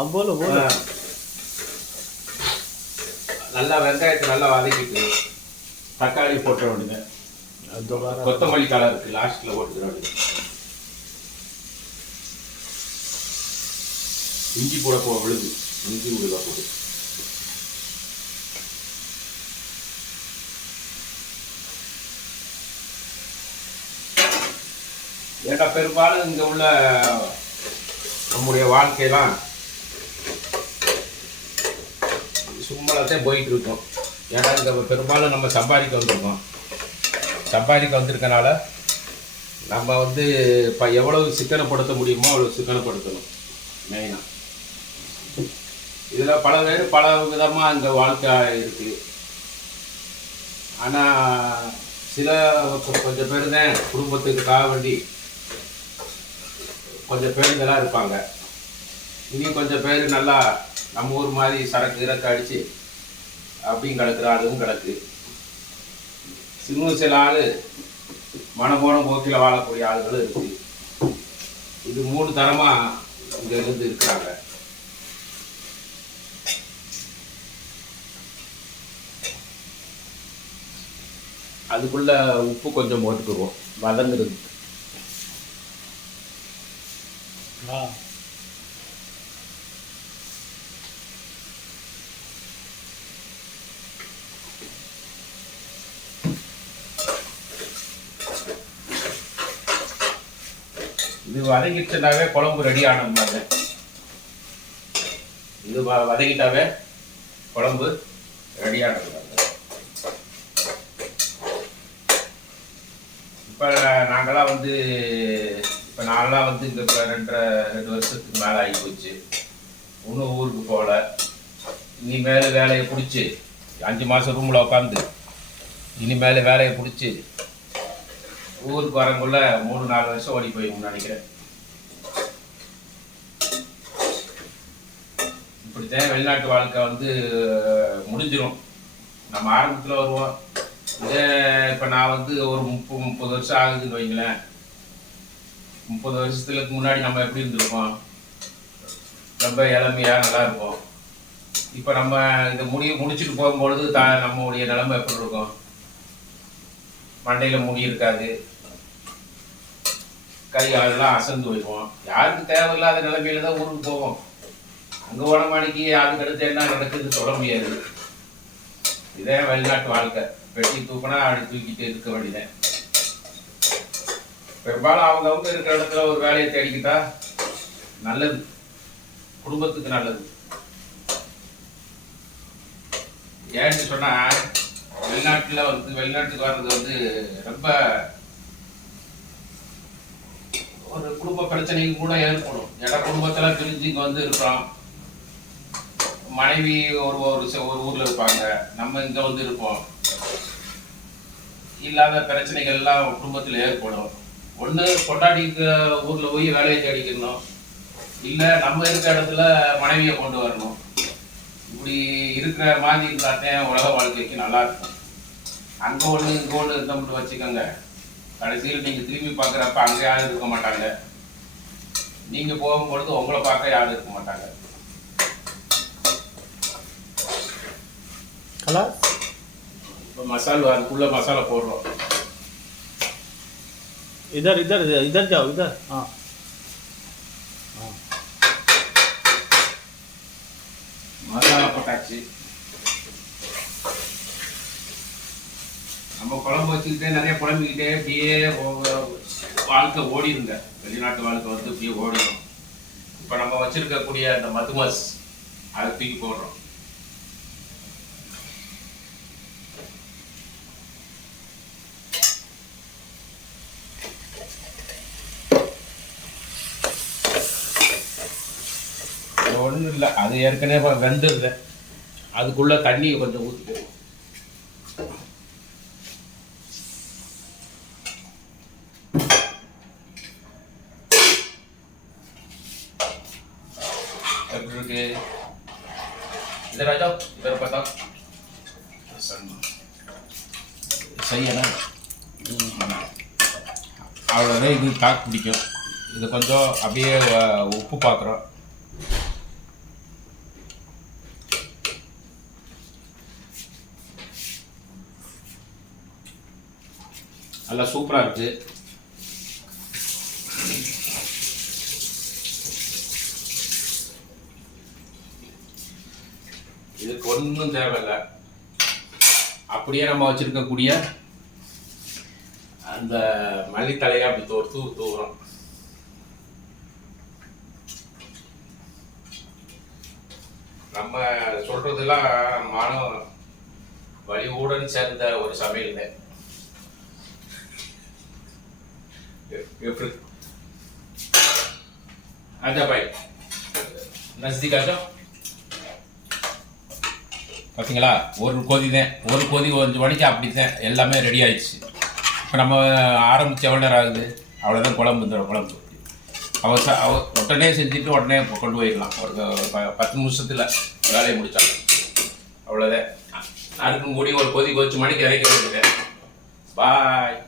அவ்வளோ போல நல்லா வெங்காயத்தை நல்லா வதக்கிட்டு தக்காளி போட்ட வேண்டியது. கொத்தமல்லி தழை இருக்கு, லாஸ்ட்ல போட்டுக்கிற வேண்டியது. இஞ்சி போட விழுது, இஞ்சி விழுதா போடு. ஏன்னா பெரும்பாலும் இங்க உள்ள நம்முடைய வாழ்க்கையெல்லாம் சும்மலத்தான் போயிட்டு இருக்கோம். ஏன்னா இங்கே பெரும்பாலும் நம்ம சம்பாதிக்க வந்திருக்கோம். சம்பாதிக்க வந்திருக்கனால நம்ம இப்போ எவ்வளவு சிக்கனப்படுத்த முடியுமோ அவ்வளோ சிக்கனப்படுத்தணும் மெயினாக. இதில் பல பேர் பல விதமாக இந்த வாழ்க்கை இருக்குது. ஆனால் சில கொஞ்சம் பேர் தான் குடும்பத்துக்காக வேண்டி கொஞ்சம் பேருங்கெல்லாம் இருப்பாங்க. இனி கொஞ்சம் பேர் நல்லா நம்ம ஊர் மாதிரி சரக்கு இறக்க அடித்து அப்படியும் கிடக்குற ஆளும் கிடக்கு. இன்னும் சில ஆள் மனபோன போக்கில் வாழக்கூடிய ஆளுகளும் இருக்குது. இது 3 தரமாக இங்கே இருந்து இருக்கிறாங்க. அதுக்குள்ள உப்பு கொஞ்சம் போட்டுக்குவோம் வதங்குறது. இது வதங்கிட்டுனாவே குழம்பு ரெடி ஆன மாதிரி. இது வதங்கிட்டாவே குழம்பு ரெடி ஆனது. இப்போ நாங்களாம் இப்போ நான்லாம் இங்கே இப்போ 2 வருஷத்துக்கு மேலே ஆகி போச்சு. இன்னும் ஊருக்கு போகல. இனிமேல் வேலையை பிடிச்சி 5 மாதம் ரூமில் உட்காந்து இனிமேல் வேலையை பிடிச்சி ஊருக்கு வரக்குள்ள 3-4 வருஷம் ஓடி போயிருக்கும்னு நினைக்கிறேன். இப்படித்தான் வெளிநாட்டு வாழ்க்கை முடிஞ்சிடும். நம்ம ஆரம்பத்தில் வருவோம். இதே இப்போ நான் ஒரு 30 வருஷம் ஆகுதுன்னு வைங்களேன். 30 வருஷத்துக்கு முன்னாடி நம்ம எப்படி இருந்திருப்போம்? ரொம்ப இளமையாக நல்லா இருப்போம். இப்போ நம்ம இதை முடிச்சுட்டு போகும்பொழுது நம்மளுடைய நிலைமை எப்படி இருக்கும்? மண்டையில் முடி இருக்காது, கை காலெல்லாம் அசந்து போயிடுவோம். யாருக்கு தேவையில்லாத நிலைமையில தான் ஊருக்கு போவோம். அங்கே உடம்பாடிக்கு அதுக்கு அடுத்து என்ன நடக்குதுன்னு சொல்ல முடியாது. இதே வெளிநாட்டு வாழ்க்கை. பெட்டி தூக்கினா அப்படி தூக்கிட்டு இருக்க வேண்டியதேன். பெரும்பாலும் அவங்க இருக்கிற இடத்துல ஒரு வேலையை தேடிக்கிட்டா நல்லது, குடும்பத்துக்கு நல்லது. ஏன்னு சொன்னா வெளிநாட்டுக்கு வர்றது ரொம்ப ஒரு குடும்ப பிரச்சனைக்கு கூட ஏற்படும். ஏன்னா குடும்பத்துல பிரிஞ்சு இங்க இருக்கிறோம். மனைவி ஒரு ஊர்ல இருப்பாங்க, நம்ம இங்க இருப்போம். இல்லாத பிரச்சனைகள் எல்லாம் குடும்பத்தில் ஏற்படும். ஒன்று பொண்டாட்டிக்கு ஊர்ல போய் வேலையை தேடிக்கணும், இல்லை நம்ம இருக்கிற இடத்துல மனைவியை கொண்டு வரணும். இப்படி இருக்கிற மாதிரி இருந்தாத்தான் உலக வாழ்க்கைக்கு நல்லா இருக்கும். அங்கே ஒன்று இங்கே ஒன்று இருந்தோம்னு வச்சுக்கோங்க, கடைசியில் நீங்கள் திரும்பி பார்க்குறப்ப அங்கே யாரும் இருக்க மாட்டாங்க. நீங்கள் போகும்பொழுது உங்களை பார்க்க யாரும் இருக்க மாட்டாங்க. இப்போ அதுக்குள்ள மசாலா போடுறோம். इधर इधर इधर जाओ इधर. हाँ மசாலா போட்டாச்சு. நம்ம குழம்பு வச்சுக்கிட்டே நிறைய குழம்பிக்கிட்டே அப்படியே வாழ்க்கை ஓடிடுங்க. வெளிநாட்டு வாழ்க்கை அப்படியே ஓடிடும். இப்போ நம்ம வச்சிருக்கக்கூடிய அந்த மதுமஸ் அதை தூக்கி போடுறோம். ஒன்றும் இல்லை, அது ஏற்கனவே வெந்துடுது. அதுக்குள்ள தண்ணியை கொஞ்சம் ஊற்றிக்குவோம். எப்படி இருக்கு? इधर आ जाओ, इधर बताओ. सही है ना? அவ்வளோதான். இது தாக்கு பிடிக்கும். இது கொஞ்சம் அப்படியே உப்பு பார்க்குறோம். நல்லா சூப்பராக இருக்குது. இதுக்கு ஒன்றும் தேவையில்லை, அப்படியே நம்ம வச்சுருக்கக்கூடிய அந்த மல்லித்தலையை அப்படி தூவுறோம். நம்ம சொல்றதெல்லாம் மனம் வலிவுடன் சேர்ந்த ஒரு சமையல். आजा भाई नजदीक आजा. பார்த்தீங்களா, ஒரு கொதி கொஞ்சம் வடிக்க அப்படி தான் எல்லாமே ரெடி ஆயிடுச்சு. இப்போ நம்ம ஆரம்பித்து எவ்வளோ நேரம் ஆகுது, அவ்வளோதான் குழம்பு. இந்த குழம்பு உடனே செஞ்சுட்டு உடனே கொண்டு போயிடலாம். ஒரு 10 நிமிஷத்தில் வேலையை முடிச்சாங்க, அவ்வளோதான். அதுக்கு மூடி ஒரு கொதி கொதிச்சு மணிக்கு இறக்கி வச்சுருக்கேன். பாய்.